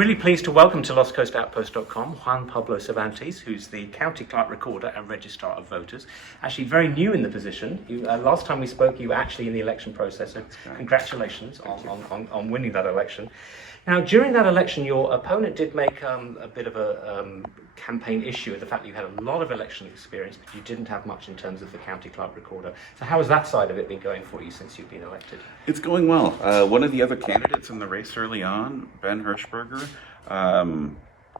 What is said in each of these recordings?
really pleased to welcome to LostCoastOutpost.com Juan Pablo Cervantes, who's the County Clerk-Recorder and Registrar of Voters. Actually very new in the position. Last time we spoke, you were actually in the election process, so congratulations on winning that election. Now, during that election, your opponent did make a bit of a campaign issue of the fact that you had a lot of election experience, but you didn't have much in terms of the County Clerk Recorder. So how has that side of it been going for you since you've been elected? It's going well. One of the other candidates in the race early on, Ben Hirschberger,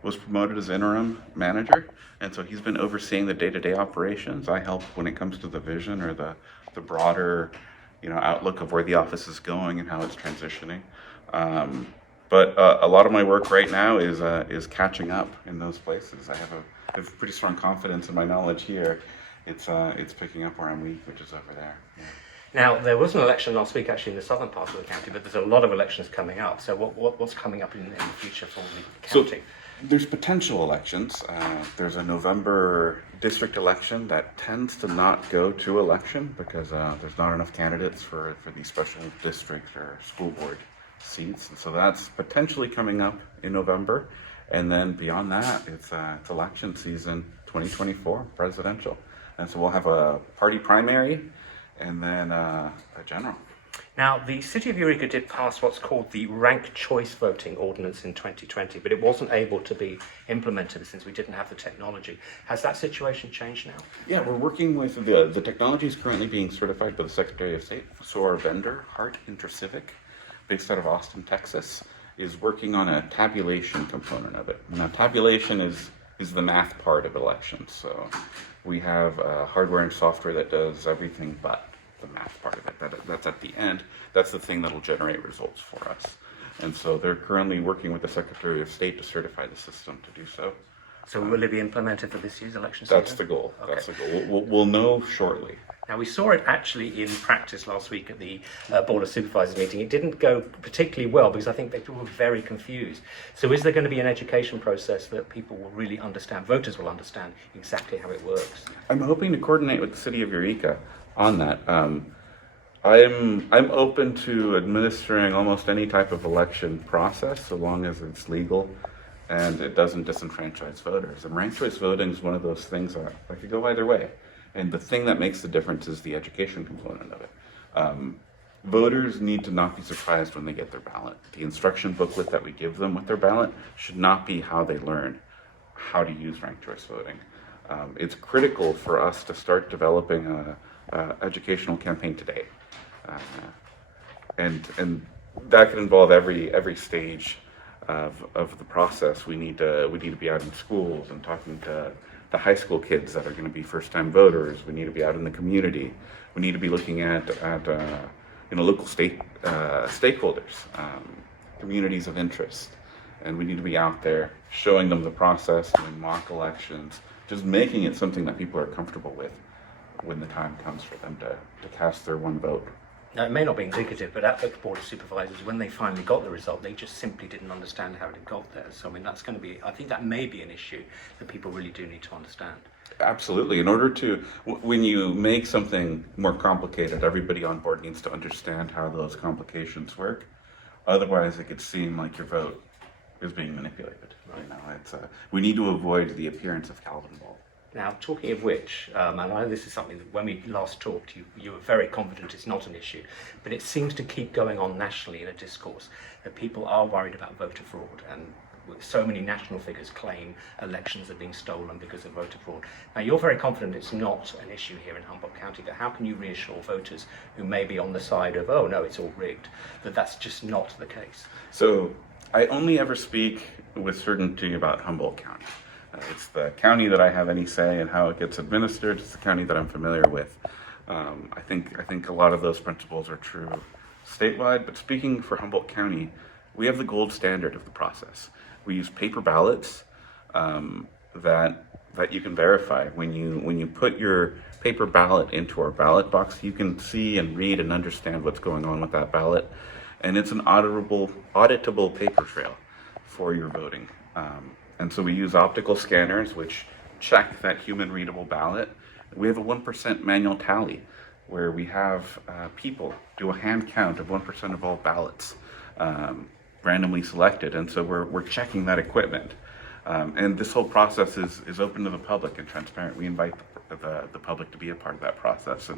was promoted as interim manager, and so he's been overseeing the day-to-day operations. I help when it comes to the vision or the broader, outlook of where the office is going and how it's transitioning. But a lot of my work right now is catching up in those places. I have pretty strong confidence in my knowledge here. It's picking up where I'm weak, which is over there. Yeah. Now, there was an election last week actually in the southern part of the county, but there's a lot of elections coming up. So what's coming up in the future for the county? So there's potential elections. There's a November district election that tends to not go to election because there's not enough candidates for these special district or school board seats, and so that's potentially coming up in November. And then beyond that, it's election season 2024 presidential, and so we'll have a party primary and then a general. Now, the City of Eureka did pass what's called the ranked choice voting ordinance in 2020, but it wasn't able to be implemented since we didn't have the technology. Has that situation changed now? Yeah, we're working with the technology is currently being certified by the Secretary of State. So our vendor, Hart Intercivic, based out of Austin, Texas, is working on a tabulation component of it. Now, tabulation is the math part of elections. So we have hardware and software that does everything but the math part of it. That's at the end. That's the thing that will generate results for us. And so they're currently working with the Secretary of State to certify the system to do so. So will it be implemented for this year's election season? That's the goal. Okay. That's the goal. We'll know shortly. Now, we saw it actually in practice last week at the Board of Supervisors meeting. It didn't go particularly well because I think they were very confused. So is there going to be an education process that people will really understand, voters will understand exactly how it works? I'm hoping to coordinate with the City of Eureka on that. I'm open to administering almost any type of election process so long as it's legal and it doesn't disenfranchise voters. And ranked choice voting is one of those things that could go either way. And the thing that makes the difference is the education component of it. Voters need to not be surprised when they get their ballot. The instruction booklet that we give them with their ballot should not be how they learn how to use ranked choice voting. It's critical for us to start developing a educational campaign today. And that could involve every stage of the process. We need to be out in schools and talking to the high school kids that are going to be first-time voters. We need to be out in the community. We need to be looking at local stakeholders, communities of interest, and we need to be out there showing them the process, doing mock elections, just making it something that people are comfortable with when the time comes for them to cast their one vote. Now, it may not be indicative, but at the Board of Supervisors, when they finally got the result, they just simply didn't understand how it had got there. So, I mean, that's going to be, I think that may be an issue that people really do need to understand. Absolutely. In order to, when you make something more complicated, everybody on board needs to understand how those complications work. Otherwise, it could seem like your vote is being manipulated. Right. We need to avoid the appearance of Calvin Ball. Now, talking of which, and I know this is something that when we last talked, you were very confident it's not an issue, but it seems to keep going on nationally in a discourse that people are worried about voter fraud, and so many national figures claim elections are being stolen because of voter fraud. Now, you're very confident it's not an issue here in Humboldt County, but how can you reassure voters who may be on the side of, oh no, it's all rigged, that that's just not the case? So, I only ever speak with certainty about Humboldt County. It's the county that I have any say in how it gets administered. It's the county that I'm familiar with. I think a lot of those principles are true statewide, but speaking for Humboldt County, we have the gold standard of the process. We use paper ballots that you can verify. When you put your paper ballot into our ballot box, you can see and read and understand what's going on with that ballot, and it's an auditable paper trail for your voting. And so we use optical scanners, which check that human readable ballot. We have a 1% manual tally where we have people do a hand count of 1% of all ballots. randomly selected, and so we're checking that equipment. And this whole process is open to the public and transparent. We invite the public to be a part of that process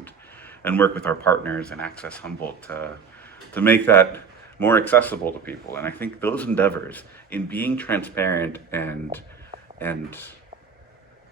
and work with our partners and Access Humboldt to make that more accessible to people. And I think those endeavors in being transparent and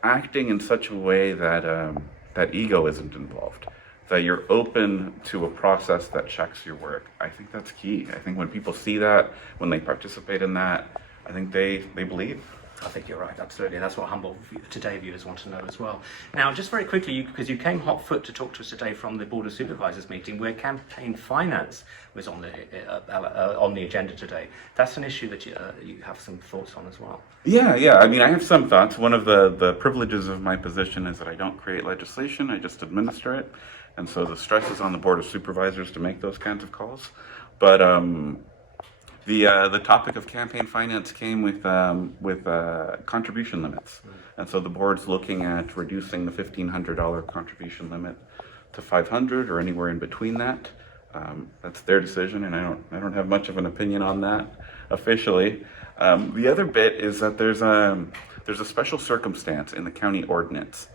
acting in such a way that that ego isn't involved, that you're open to a process that checks your work. I think that's key. I think when people see that, when they participate in that, I think they believe. I think you're right, absolutely. And that's what Humboldt Today viewers want to know as well. Now, just very quickly, because you came hot foot to talk to us today from the Board of Supervisors meeting, where campaign finance was on the agenda today. That's an issue that you have some thoughts on as well. Yeah. I mean, I have some thoughts. One of the privileges of my position is that I don't create legislation, I just administer it. And so the stress is on the Board of Supervisors to make those kinds of calls. But the topic of campaign finance came with contribution limits, and so the board's looking at reducing the $1,500 contribution limit to $500 or anywhere in between that. That's their decision, and I don't have much of an opinion on that officially. The other bit is that there's a special circumstance in the county ordinance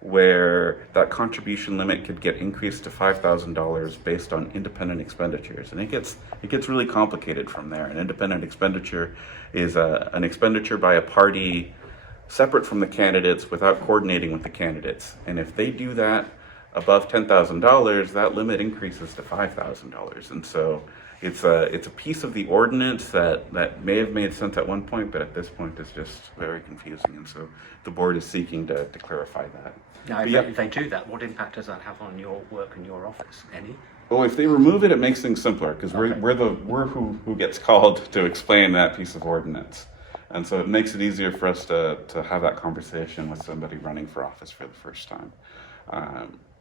where that contribution limit could get increased to $5,000 based on independent expenditures, and it gets really complicated from there. An independent expenditure is an expenditure by a party separate from the candidates without coordinating with the candidates, and if they do that above $10,000, that limit increases to $5,000, and so it's a piece of the ordinance that may have made sense at one point, but at this point is just very confusing, and so the board is seeking to clarify that. Now, if they do that, what impact does that have on your work and your office? Any? Well, if they remove it, it makes things simpler, because we're who gets called to explain that piece of ordinance, and so it makes it easier for us to have that conversation with somebody running for office for the first time.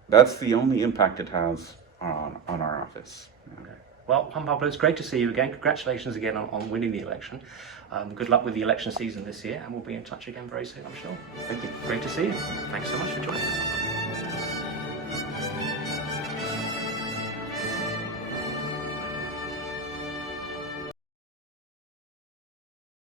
That's the only impact it has on our office. Yeah. Okay. Well, Juan Pablo, it's great to see you again. Congratulations again on winning the election. Good luck with the election season this year, and we'll be in touch again very soon, I'm sure. Thank you. Great to see you. Thanks so much for joining us.